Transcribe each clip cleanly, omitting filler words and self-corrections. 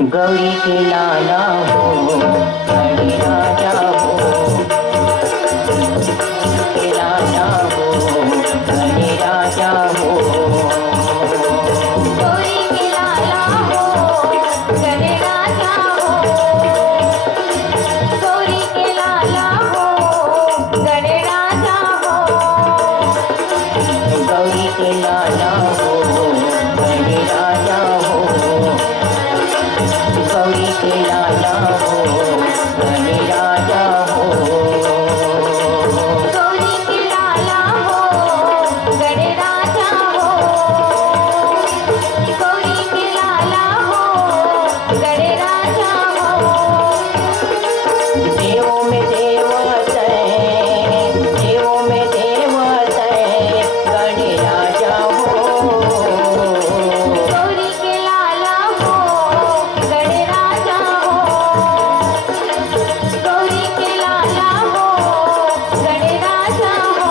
गौरी के लाला हो गणे राजा हो, के लाला हो गणे राजा हो, गौरी के लाला हो गणे राजा हो, गौरी के लाला हो गणे राजा हो, गौरी के लाला हो गणे राजा हो, गौरी के लाला हो गणे राजा हो, गौरी के लाला हो गणे राजा हो, गौरी के लाला हो गणे राजा हो, देवों में देवत है, देवों में देवत है गणे राजा हो, गौरी के लाला हो गणे राजा हो, गौरी के लाला हो गणे राजा हो,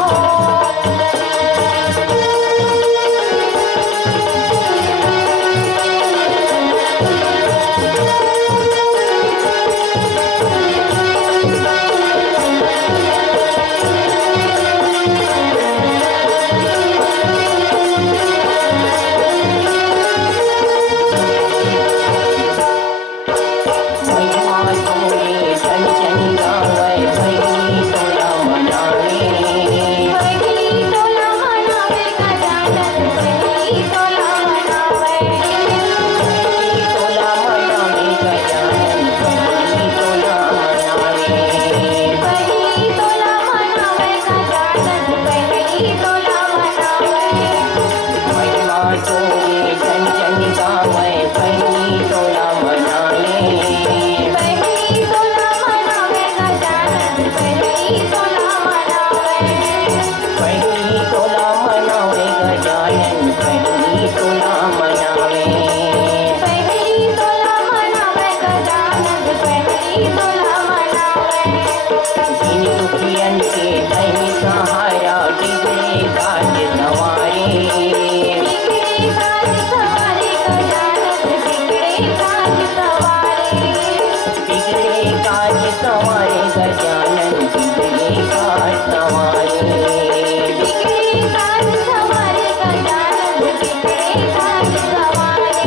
महिमा तोरे जन जन गावे, भैनी तोरा मनावे, पहिली तोला मनावे गजानन, पहिली तोला मनावे, भैनी तोला मनावे गजानन, भैनी तोला मनावे, पहिली तोला मनावे गजानन, पहिली तोला मनावे, महिमा तोरे जन जन गावे, भैनी तोला मनावे, पहिली तोला मनावे गजानन, पहिली तोला मनावे, पहिली तोला मनावे गजानन, पहिली तोला मनावे, पहिली तोला मनावे गजानन, पहिली तोला मनावे, दीन दुखियन के दही सहारा, बिगड़े काज सवारे, बिगड़े काज सवारे गजानन, बिगड़े काज सवारे, बिगड़े काज सवारे गजानन, बिगड़े काज सवारे, बिगड़े काज सवारे गजानन, बिगड़े काज सवारे,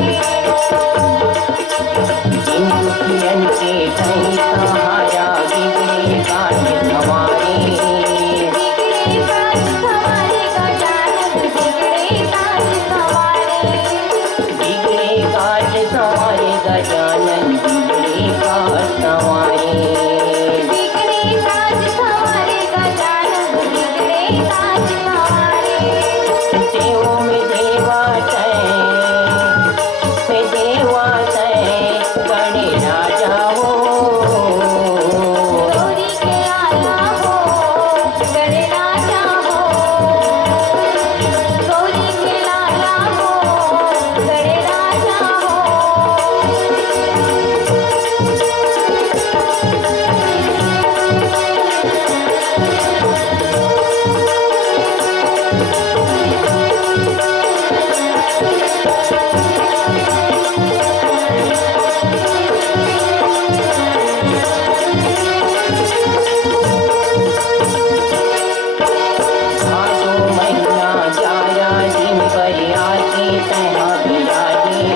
दीन दुखियन के दही सहारा, बिगड़े काज सवारे, बिगड़े काज सवारे गजानन, बिगड़े काज सवारे, बिगड़े काज सवारे गजानन, बिगड़े काज सवारे, बिगड़े काज सवारे गजानन, बिगड़े काज सवारे, देवों में देवत है, में देवत है गणे राजा हो, गौरी के लाला हो गणे राजा हो, गौरी के लाला हो गणे राजा हो, भादो महीना ग्यारह दिन पर आके तैहा बिराजे,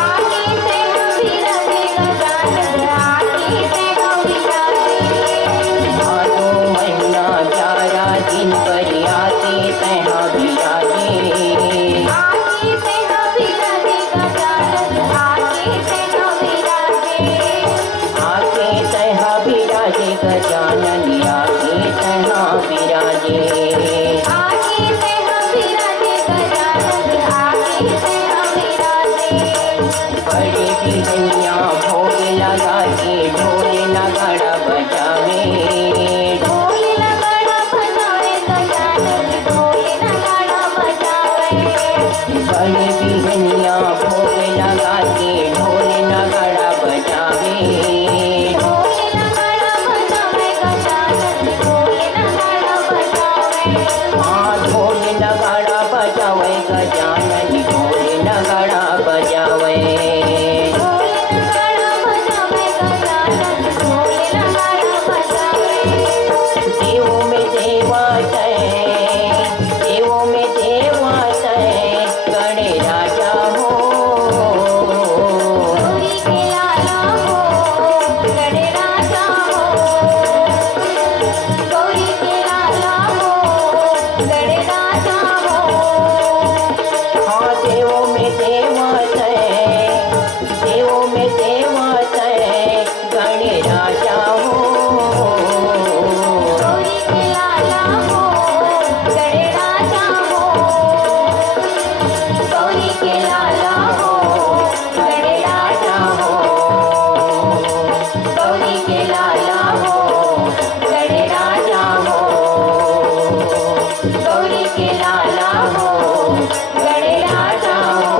आगे से विराजे गजानन, आगे से विराजे, भादो महीना ग्यारह दिन पर आके तैहा बिराजे, आगे से विराजे गजानन, आगे से विराजे, आके तैहा बिराजे गजानन, आके तैहा बिराजे, आगे से विराजे गजानन, आगे से विराजे, बड़े बिहनिया भोग लगा के ढोल नगाड़ा बजावे, ढोल नगाड़ा बजावे गजानन, ढोल नगाड़ा बजावे, बड़े बिहनिया भोग लगा के ढोल नगाड़ा बजावे, ढोल नगाड़ा बजावे गजानन, ढोल नगाड़ा बजावे, हाँ ढोल नगाड़ा बजावे गजानन, ढोल नगाड़ा बजावे, ढोल में देवत गणराजा हो गौरी के लाला हो गणराजा हो गौरी के लाला हो गणराजा हो गौरी के लाला हो गणराजा हो गौरी के लाला हो गणराजा हो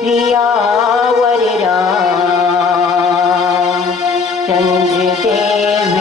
प्रियावर राम चंद्र देव